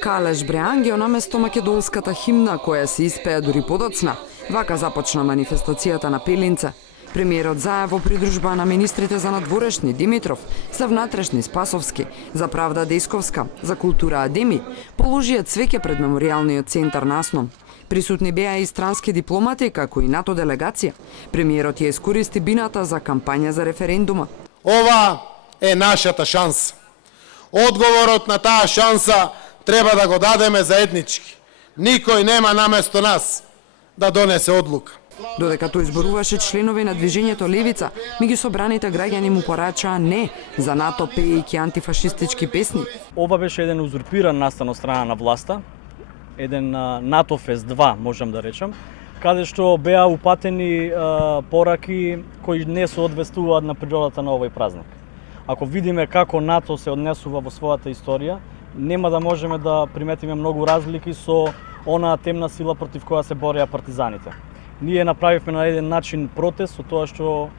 Калеш Бреангио наместо македонската химна која се испеа дури подоцна, вака започна манифестацијата на Пелинце. Премиерот Заев во придружба на министрите за надворешни Димитров, за внатрешни Спасовски, за правда Десковска, за култура Адеми, положија цвеќе пред меморијалниот центар Наснон. Присутни беа и странски дипломати, како и НАТО делегација. Премиерот ја искористи бината за кампања за референдума. Ова е нашата шанса. Одговорот на таа шанса треба да го дадеме заеднички. Никој нема наместо нас да донесе одлука. Додека тој зборуваше, членови на движењето Левица, меѓу собраните граѓани му порачаа не за НАТО пеејќи антифашистички песни. Ова беше еден узурпиран настан од страна на власта, еден НАТО Фест 2, можам да речам, каде што беа упатени пораки кои не соодветствуваат на природата на овој празник. Ако видиме како НАТО се однесува во својата историја, нема да можеме да приметиме многу разлики со онаа темна сила против која се бореа партизаните. Ние направивме на еден начин протест со тоа што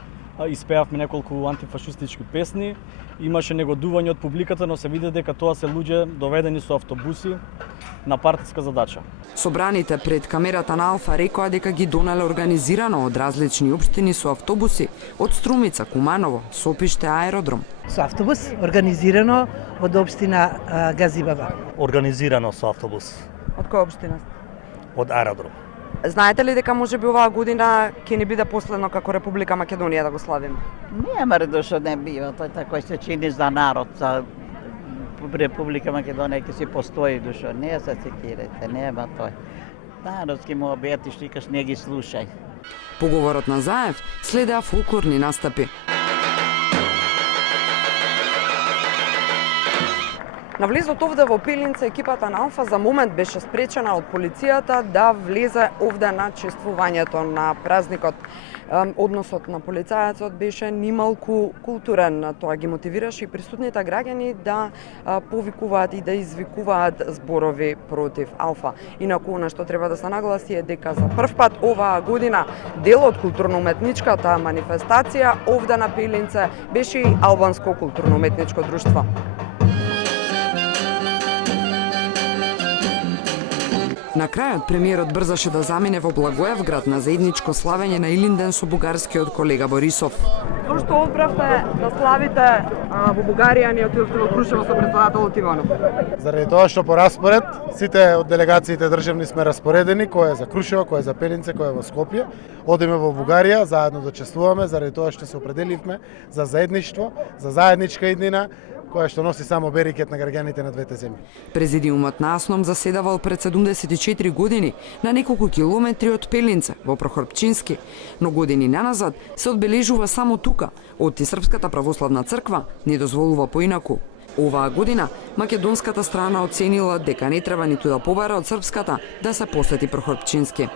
испеавме неколку антифашистички песни, имаше негодување од публиката, но се види дека тоа се луѓе доведени со автобуси на партиска задача. Собраните пред камерата на Алфа рекоа дека ги донеле организирано од различни општини со автобуси од Струмица, Куманово, Сопиште, аеродром. Со автобус организирано од општина Газибаба. Организирано со автобус. Од која општина? Од аеродром. Знаете ли дека можеби оваа година ќе ни биде последно како Република Македонија да го славиме? Нема дошо не бива, тој тако се чини за народ, за Република Македонија ќе си постои дошо, не се секирате, нема тој. Народски му обети штикаш, не ги слушај. Поговорот на Заев следеа фолклорни настапи. На влезот овде во Пелинце, екипата на Алфа за момент беше спречена од полицијата да влезе овде на чествувањето на празникот. Односот на полицајецот беше нималку културен. Тоа ги мотивираше и присутните граѓани да повикуваат и да извикуваат зборови против Алфа. Инаку, она што треба да се нагласи е дека за прв пат оваа година дел од културно-уметничката манифестација овде на Пелинце беше и албанско културно-уметничко друштво. На крајот премиерот брзаше да замине во Благоевград на заедничко славење на Илинден со бугарскиот колега Борисов. Зошто одбравте да славите во Бугарија, не отидовте во Крушево со претседателот Иванов? Заради тоа што по распоред сите од делегациите државни сме распоредени, кој е за Крушево, кој е за Пелинце, кој е во Скопје. Одиме во Бугарија, заедно да чествуваме, заради тоа што се определивме за заедништво, за заедничка иднина, која што носи само берикет на граѓаните на двете земји. Президиумот на Аснон заседавал пред 74 години на неколку километри од Пелинце во Прохорпчински, но години наназад се одбележува само тука, отти Српската православна црква не дозволува поинаку. Оваа година македонската страна оценила дека не треба ниту да побара од српската да се посети Прохорпчински.